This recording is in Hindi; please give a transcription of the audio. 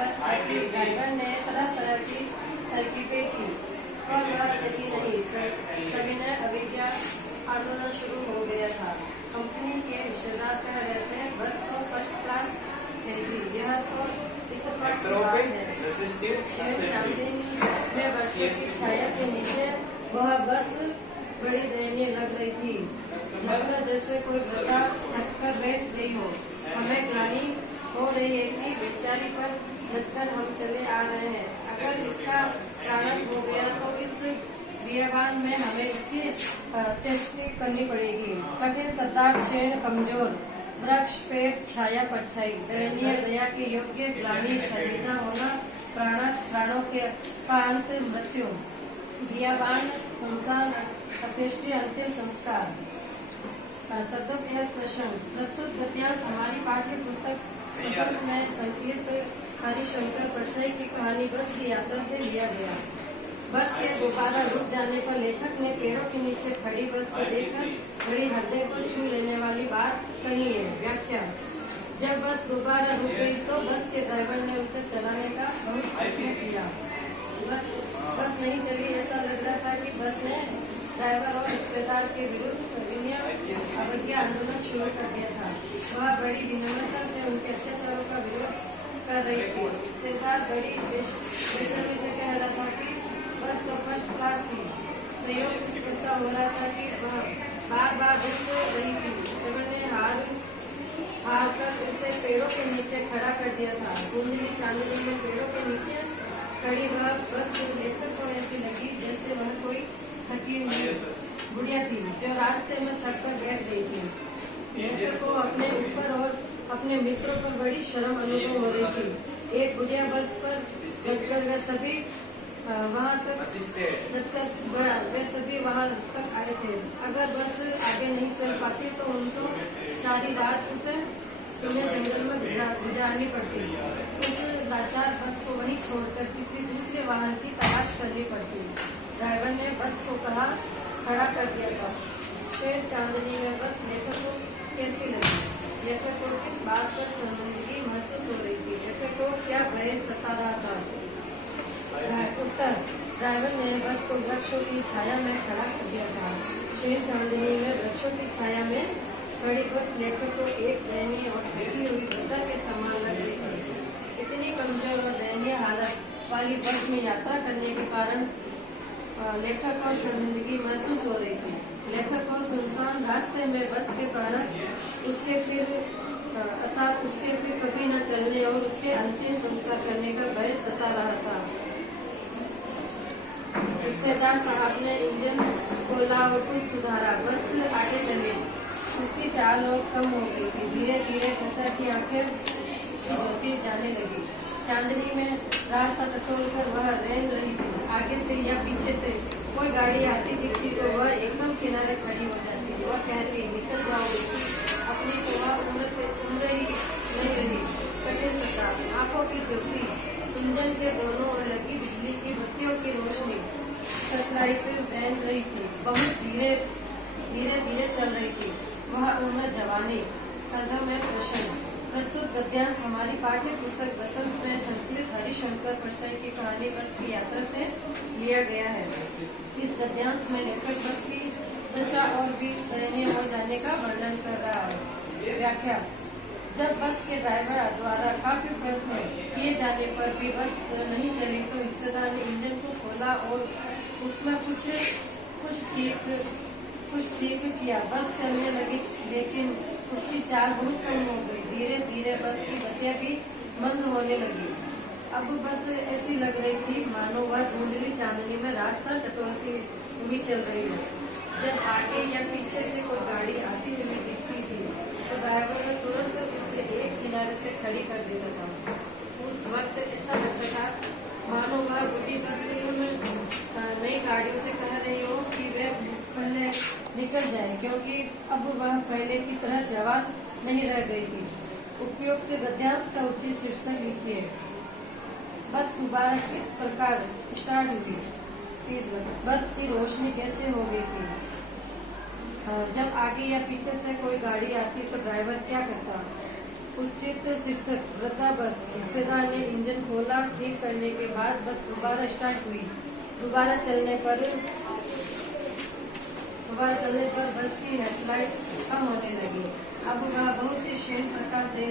बस के ड्राइवर ने तरह तरह की तरकीबें की और वह चली नहीं। सविनय अवज्ञा आंदोलन शुरू हो गया था। कंपनी के रिश्तेदार कह रहे थे बस तो फर्स्ट क्लास है जी, यह तो इत्तेफाक की बात है। चांदनी में वर्षों की छाया के नीचे वह बस बड़ी दयनीय लग रही थी, लगता जैसे कोई वृद्धा थक कर बैठ गई हो। हमें ग्लानि हो रही है कि बेचारी पर लदकर हम चले आ रहे हैं। अगर इसका प्राण हो गया तो इस बियाबान में हमें इसकी टेस्टी करनी पड़ेगी। कठिन सरदार क्षीण कमजोर वृक्ष पेट छाया परछाई, दयनीय दया के योग्य ग्लानि, शर्मिंदा होना, प्राणों के का अंत मृत्यु, बियाबान सुनसान अत्येष्टि अंतिम संस्कार। शब्दों के प्रश्न। प्रस्तुत गद्यांश हमारी पाठ्य पुस्तक में संकीर्त हरिशंकर परछाई की कहानी बस की यात्रा से लिया गया। बस के दोबारा रुक जाने पर लेखक ने पेड़ों के नीचे खड़ी बस को देखकर बड़ी हृदय को छू लेने वाली बात कही है। व्याख्या। जब बस दोबारा रुक गई तो बस के ड्राइवर ने उसे चलाने का बहुत प्रयत्न किया। बस नहीं चली, ऐसा लग रहा था कि बस ने ड्राइवर और रिश्तेदार के विरुद्ध सविनय अवज्ञा आंदोलन शुरू कर दिया था। वह बड़ी विनम्रता से उनके अत्याचारों का विरोध कर रही थी। रिश्तेदार बड़ी बेशर्मी से कह रहा था कि बस तो फर्स्ट क्लास थी। संयोग ऐसा हो रहा था कि वह बार बार रुक रही थी। ड्राइवर ने हार कर उसे पेड़ों के नीचे खड़ा कर दिया था। धुंधली चांदनी में पेड़ों के नीचे खड़ी वह बस लेखक को ऐसी लगी जैसे वह कोई थकी हुई बुढ़िया थी जो रास्ते में थक कर बैठ गई थी। लेखक को अपने ऊपर और अपने मित्रों पर बड़ी शर्म अनुभव हो रही थी। एक बुढ़िया बस पर चढ़कर वे सभी वहाँ तक आए थे। अगर बस आगे नहीं चल पाती तो उनको सारी रात उसे सुने जंगल में गुजारनी पड़ती। उस लाचार बस को वहीं छोड़कर किसी दूसरे वाहन की तलाश करनी पड़ती। ड्राइवर ने बस को खड़ा कर दिया था। शेर चांदनी में बस लेखक को कैसी लगी? लेखक को किस बात पर शर्मिंदगी महसूस हो रही थी? लेखक को क्या भय सता रहा था? उत्तर। ड्राइवर ने बस को वृक्षों की छाया में खड़ा कर दिया था। शेर चांदनी में वृक्षों की छाया में खड़ी बस लेखक को एक दयनीय और थकी हुई वृद्धा के समान लग रही थी। इतनी कमजोर और दयनीय हालत वाली बस में यात्रा करने के कारण लेखक को शर्मिंदगी महसूस हो रही थी। लेखक को सुनसान रास्ते में बस के प्राण उसके फिर कभी न चलने और उसके अंतिम संस्कार करने का भय सता रहा था। रिश्तेदार साहब ने इंजन खोला और कुछ सुधारा। बस आगे चली। उसकी चाल और कम हो गई थी। धीरे धीरे कतर की आंखें की ज्योति जाने लगी। चांदनी में रास्ता टटोल कर वह रेंग रही थी। आगे से या पीछे से कोई गाड़ी आती दिखती तो वह एकदम किनारे खड़ी हो जाती। वह कहती निकल जाओ, अपनी तो वह उम्र ही नहीं रही। कठिन सता, आंखों की ज्योति, इंजन के दोनों ओर लगी बिजली की बत्तियों की रोशनी सतलाई फिर रेंग रही थी। बहुत धीरे धीरे चल रही थी। वह उम्र जवानी। संदर्भ में प्रश्न। प्रस्तुत गद्यांश हमारी पाठ्य पुस्तक बसंत में संकलित हरिशंकर परछाई की कहानी बस की यात्रा से लिया गया है। इस गद्यांश में लेखक बस की दशा और भी दयनीय हो जाने का वर्णन कर रहा है। व्याख्या। जब बस के ड्राइवर द्वारा काफी प्रयत्न किए जाने पर भी बस नहीं चली तो हिस्सेदार ने इंजन को खोला और उसमें कुछ ठीक किया। बस चलने लगी लेकिन उसकी चाल बहुत कम हो गई। धीरे धीरे बस की बत्तियां भी मंद होने लगी। अब बस ऐसी लग रही थी मानो वह धुंधली चांदनी में रास्ता टटोलती हुई चल रही हो। जब आगे या पीछे से कोई गाड़ी आती हुई दिखती थी तो ड्राइवर ने तुरंत उसे एक किनारे से खड़ी कर देता था। उस वक्त ऐसा लगता था मानो वह बुढ़ी बस में नई गाड़ियों से कह रही हो कि वे पहले निकल जाए, क्योंकि अब वह पहले की तरह जवान नहीं रह गई थी। उपयुक्त गद्यांश का उचित शीर्षक लिखिए। बस दोबारा किस प्रकार स्टार्ट हुई? 30 बस की रोशनी कैसे हो गई थी? जब आगे या पीछे से कोई गाड़ी आती तो ड्राइवर क्या करता? उचित शीर्षक वृद्धा बस। हिस्सेदार ने इंजन खोला। ठीक करने के बाद बस दोबारा स्टार्ट हुई। दोबारा चलने पर बस की हेडलाइट कम होने लगी। अब वह बहुत ही क्षीण प्रकाश दे रही